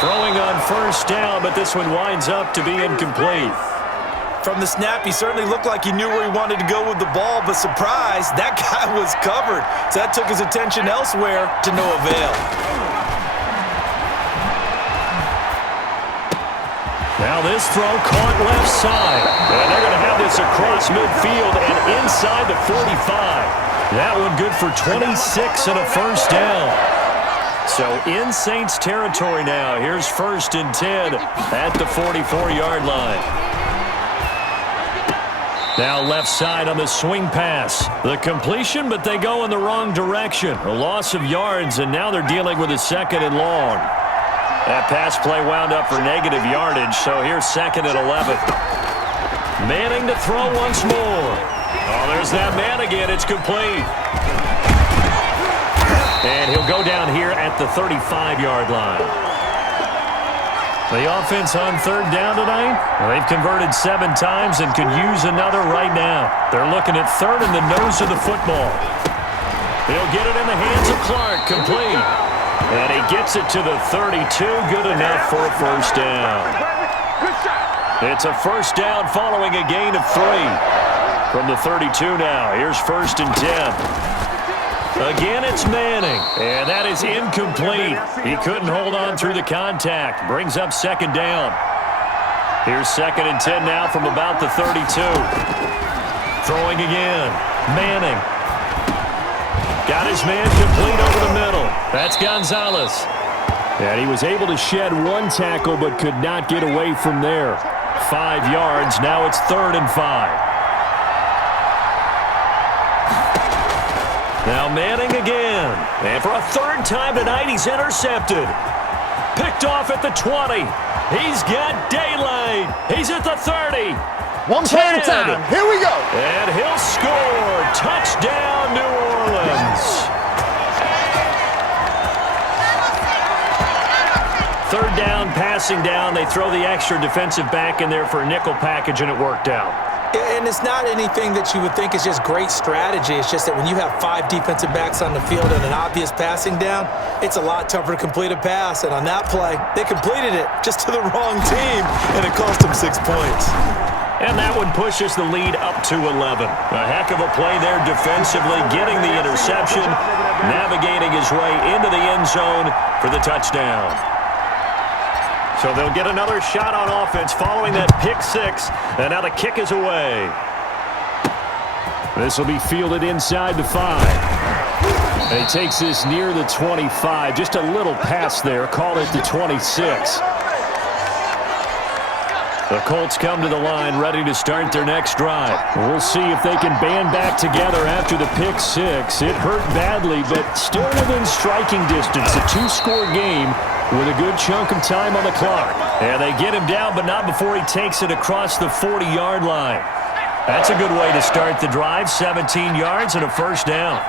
Throwing on 1st down, but this one winds up to be incomplete. From the snap, he certainly looked like he knew where he wanted to go with the ball, but surprise, that guy was covered. So that took his attention elsewhere to no avail. Now this throw caught left side. And they're going to have this across midfield and inside the 45. That one good for 26 and a 1st down. So in Saints territory now. Here's 1st and 10 at the 44-yard line. Now left side on the swing pass. The completion, but they go in the wrong direction. A loss of yards, and now they're dealing with a 2nd and long. That pass play wound up for negative yardage, so here's 2nd and 11. Manning to throw once more. Oh, there's that man again. It's complete. And he'll go down here at the 35-yard line. The offense on 3rd down tonight, they've converted 7 times and could use another right now. They're looking at 3rd in the nose of the football. He'll get it in the hands of Clark, complete. And he gets it to the 32, good enough for a 1st down. It's a 1st down following a gain of 3. From the 32 now, here's 1st and 10. Again, it's Manning, and that is incomplete. He couldn't hold on through the contact. Brings up 2nd down. Here's 2nd and 10 now from about the 32. Throwing again. Manning. Got his man complete over the middle. That's Gonzalez. And he was able to shed 1 tackle but could not get away from there. 5 yards. Now it's 3rd and 5. Now Manning again. And for a 3rd time tonight, he's intercepted. Picked off at the 20. He's got daylight. He's at the 30. One play at a time. Here we go. And he'll score. Touchdown, New Orleans. 3rd down, passing down. They throw the extra defensive back in there for a nickel package, and it worked out. And it's not anything that you would think is just great strategy. It's just that when you have 5 defensive backs on the field and an obvious passing down, it's a lot tougher to complete a pass. And on that play, they completed it just to the wrong team, and it cost them 6 points. And that one pushes the lead up to 11. A heck of a play there defensively, getting the interception, navigating his way into the end zone for the touchdown. So they'll get another shot on offense following that pick 6. And now the kick is away. This will be fielded inside the 5. And he takes this near the 25. Just a little pass there. Call it the 26. The Colts come to the line ready to start their next drive. We'll see if they can band back together after the pick 6. It hurt badly, but still within striking distance. A 2-score game with a good chunk of time on the clock. And they get him down, but not before he takes it across the 40-yard line. That's a good way to start the drive. 17 yards and a 1st down.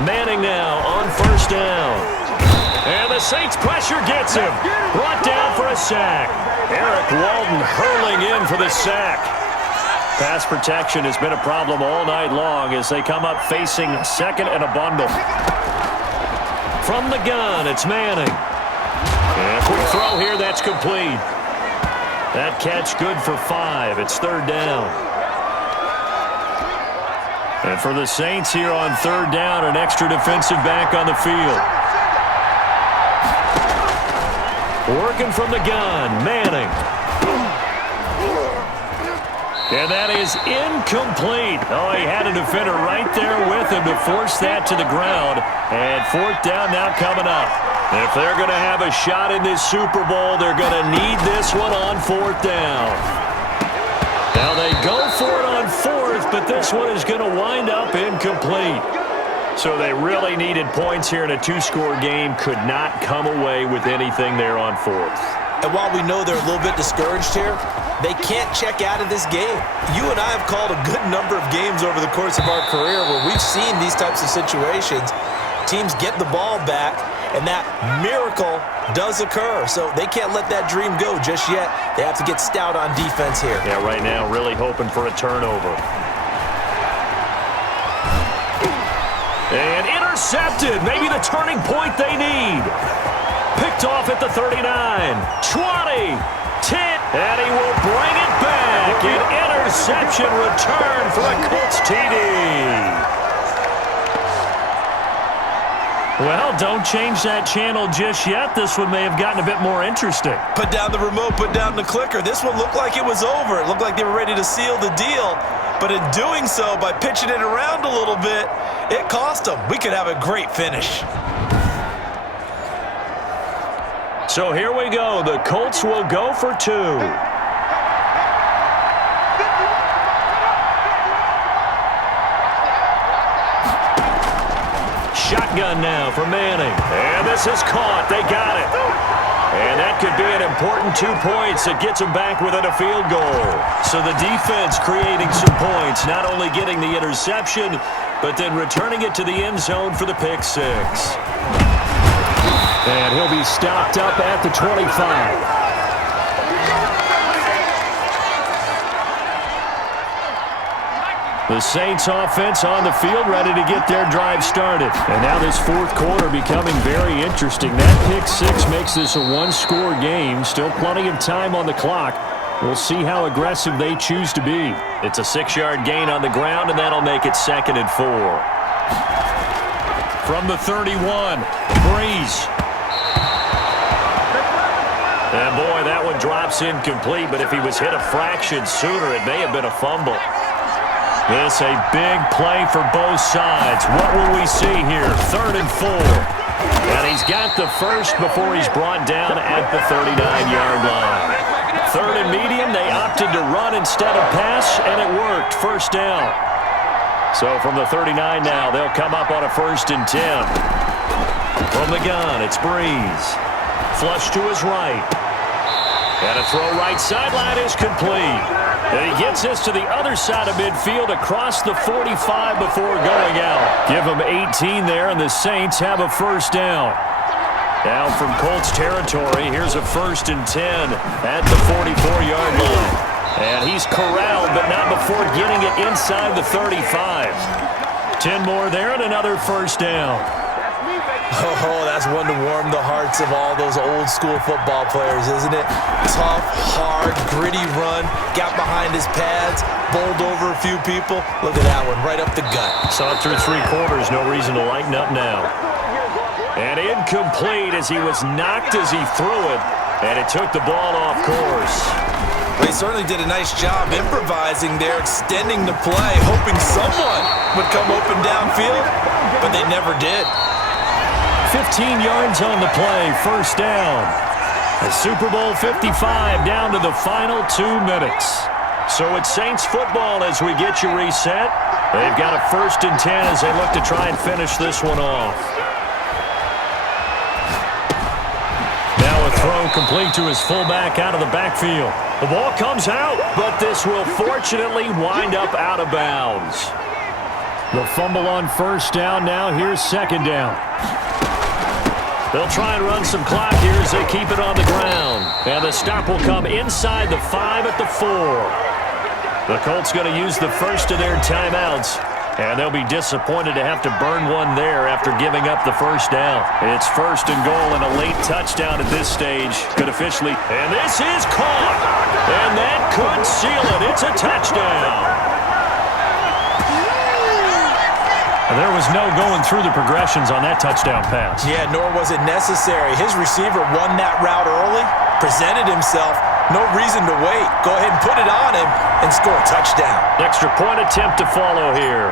Manning now on 1st down. And the Saints pressure gets him. Brought down for a sack. Eric Walden hurling in for the sack. Pass protection has been a problem all night long as they come up facing 2nd and a bundle. From the gun, it's Manning. And quick throw here, that's complete. That catch good for 5. It's 3rd down. And for the Saints here on 3rd down, an extra defensive back on the field. Working from the gun, Manning. And that is incomplete. Oh, he had a defender right there with him to force that to the ground. And 4th down now coming up. If they're going to have a shot in this Super Bowl, they're going to need this one on 4th down. fourth, but this one is going to wind up incomplete. So they really needed points here in a two-score game. Could not come away with anything there on fourth. And while we know they're a little bit discouraged here, they can't check out of this game. You and I have called a good number of games over the course of our career where we've seen these types of situations. Teams get the ball back, and that miracle does occur. So they can't let that dream go just yet. They have to get stout on defense here. Yeah, right now really hoping for a turnover. And intercepted. Maybe the turning point they need. Picked off at the 39, 20, 10, and he will bring it back. An interception return for a Colts TD. Well, don't change that channel just yet. This one may have gotten a bit more interesting. Put down the remote, put down the clicker. This one looked like it was over. It looked like they were ready to seal the deal. But in doing so, by pitching it around a little bit, it cost them. We could have a great finish. So here we go. The Colts will go for two. Shotgun now for Manning. And this is caught. They got it. And that could be an important 2 points that gets them back within a field goal. So the defense creating some points, not only getting the interception, but then returning it to the end zone for the pick six. And he'll be stopped up at the 25. The Saints offense on the field, ready to get their drive started. And now this fourth quarter becoming very interesting. That pick six makes this a one-score game. Still plenty of time on the clock. We'll see how aggressive they choose to be. It's a 6-yard gain on the ground, and that'll make it 2nd and 4. From the 31, Brees. And boy, that one drops incomplete, but if he was hit a fraction sooner, it may have been a fumble. This a big play for both sides. What will we see here? 3rd and 4. And he's got the first before he's brought down at the 39-yard line. 3rd and medium, they opted to run instead of pass, and it worked. First down. So from the 39 now, they'll come up on a 1st and 10. From the gun, it's Brees. Flush to his right. And a throw right sideline is complete. And he gets this to the other side of midfield across the 45 before going out. Give him 18 there, and the Saints have a first down. Now from Colts territory, here's a 1st and 10 at the 44-yard line. And he's corralled, but not before getting it inside the 35. 10 more there and another first down. Oh, that's one to warm the hearts of all those old-school football players, isn't it? Tough, hard, gritty run, got behind his pads, bowled over a few people. Look at that one, right up the gut. Saw it through 3 quarters, no reason to lighten up now. And incomplete as he was knocked as he threw it, and it took the ball off course. They certainly did a nice job improvising there, extending the play, hoping someone would come open downfield, but they never did. 15 yards on the play, first down. A Super Bowl 55 down to the final 2 minutes. So it's Saints football as we get you reset. They've got a 1st and 10 as they look to try and finish this one off. Now a throw complete to his fullback out of the backfield. The ball comes out, but this will fortunately wind up out of bounds. The fumble on first down. Now here's 2nd down. They'll try and run some clock here as they keep it on the ground. And the stop will come inside the 5 at the 4. The Colts going to use the first of their timeouts. And they'll be disappointed to have to burn one there after giving up the first down. It's 1st and goal and a late touchdown at this stage. Could officially. And this is caught. And that could seal it. It's a touchdown. There was no going through the progressions on that touchdown pass. Yeah, nor was it necessary. His receiver won that route early, presented himself. No reason to wait. Go ahead and put it on him and score a touchdown. Extra point attempt to follow here.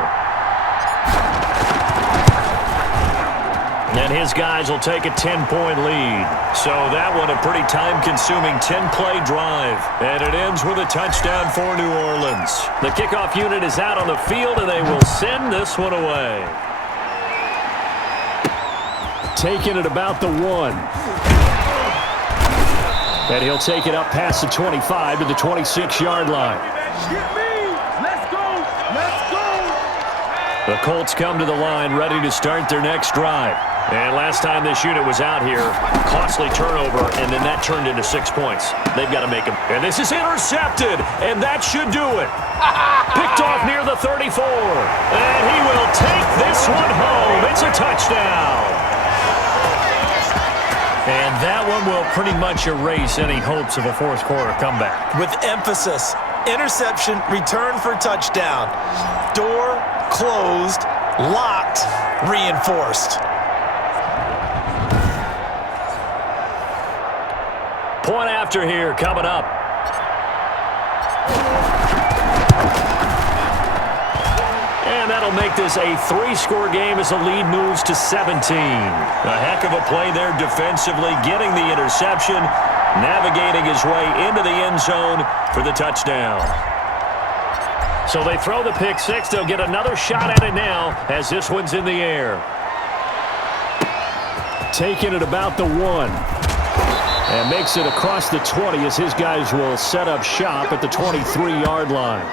And his guys will take a 10-point lead. So that one a pretty time-consuming 10-play drive. And it ends with a touchdown for New Orleans. The kickoff unit is out on the field, and they will send this one away. Taking it about the 1. And he'll take it up past the 25 to the 26-yard line. The Colts come to the line ready to start their next drive. And last time this unit was out here, costly turnover, and then that turned into 6 points. They've got to make them. And this is intercepted, and that should do it. Picked off near the 34. And he will take this one home. It's a touchdown. And that one will pretty much erase any hopes of a fourth quarter comeback. With emphasis, interception, return for touchdown. Door closed, locked, reinforced. Point after here coming up. And that'll make this a 3-score game as the lead moves to 17. A heck of a play there defensively, getting the interception, navigating his way into the end zone for the touchdown. So they throw the pick six. They'll get another shot at it now as this one's in the air. Taking it about the 1. And makes it across the 20 as his guys will set up shop at the 23-yard line.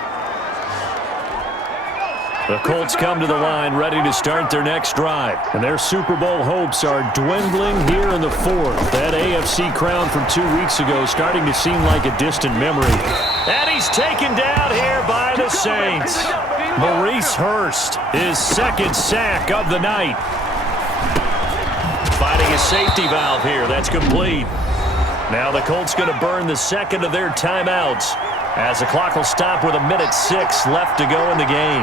The Colts come to the line ready to start their next drive. And their Super Bowl hopes are dwindling here in the 4th. That AFC crown from 2 weeks ago starting to seem like a distant memory. And he's taken down here by the Saints. Maurice Hurst, his 2nd sack of the night. Finding a safety valve here. That's complete. Now the Colts going to burn the 2nd of their timeouts as the clock will stop with 1:06 left to go in the game.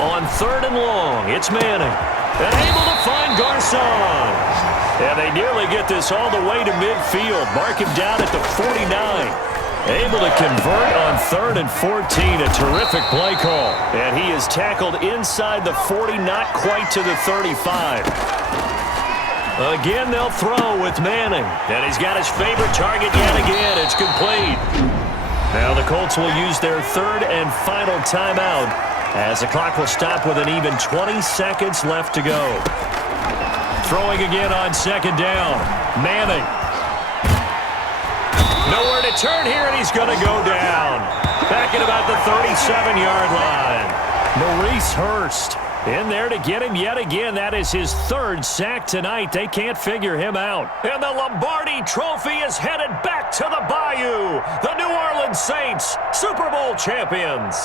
On 3rd and long, it's Manning. And able to find Garcon. And they nearly get this all the way to midfield. Mark him down at the 49. Able to convert on 3rd and 14. A terrific play call. And he is tackled inside the 40, not quite to the 35. Again, they'll throw with Manning. And he's got his favorite target yet again. It's complete. Now the Colts will use their 3rd and final timeout as the clock will stop with an even 20 seconds left to go. Throwing again on 2nd down. Manning. Nowhere to turn here, and he's going to go down. Back at about the 37-yard line. Maurice Hurst in there to get him yet again. That is his 3rd sack tonight. They can't figure him out. And the Lombardi Trophy is headed back to the Bayou. The New Orleans Saints, Super Bowl champions.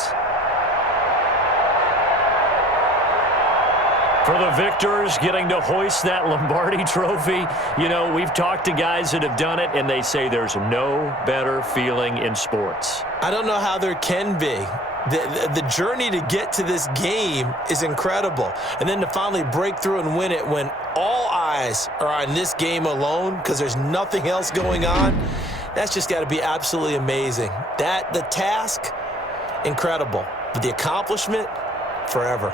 For the victors getting to hoist that Lombardi Trophy, you know, we've talked to guys that have done it, and they say there's no better feeling in sports. I don't know how there can be. The journey to get to this game is incredible. And then to finally break through and win it when all eyes are on this game alone because there's nothing else going on, that's just got to be absolutely amazing. The task, incredible. But the accomplishment, forever.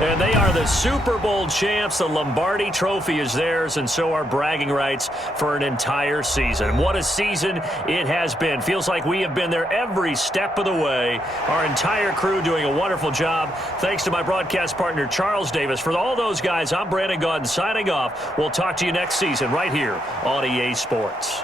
And they are the Super Bowl champs. The Lombardi Trophy is theirs, and so are bragging rights for an entire season. What a season it has been. Feels like we have been there every step of the way. Our entire crew doing a wonderful job. Thanks to my broadcast partner, Charles Davis. For all those guys, I'm Brandon Gaudin signing off. We'll talk to you next season right here on EA Sports.